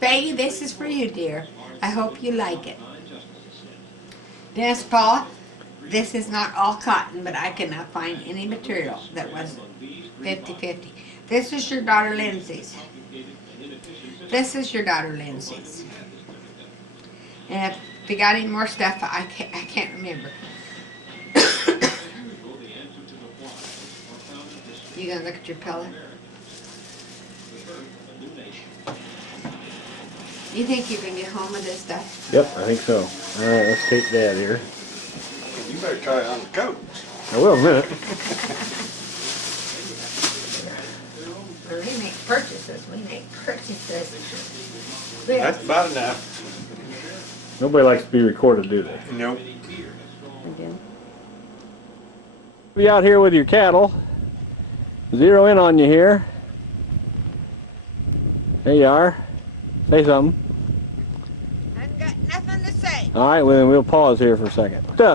Peggy, this is for you, dear. I hope you like it. Dennis Paula, this is not all cotton, but I cannot find any material that was 50-50. This is your daughter Lindsay's. This is your daughter Lindsay's. And if you got any more stuff, I can't remember. You gonna look at your pillow? You think you can get home with this stuff? Yep, I think so. Alright, let's take Dad here. You better try it on the coat. I will in a minute. We make purchases. We make purchases. That's about enough. Nobody likes to be recorded, do they? Nope. Be out here with your cattle. Zero in on you here. There you are. Say something. I've got nothing to say. Alright, well then we'll pause here for a second. What's up?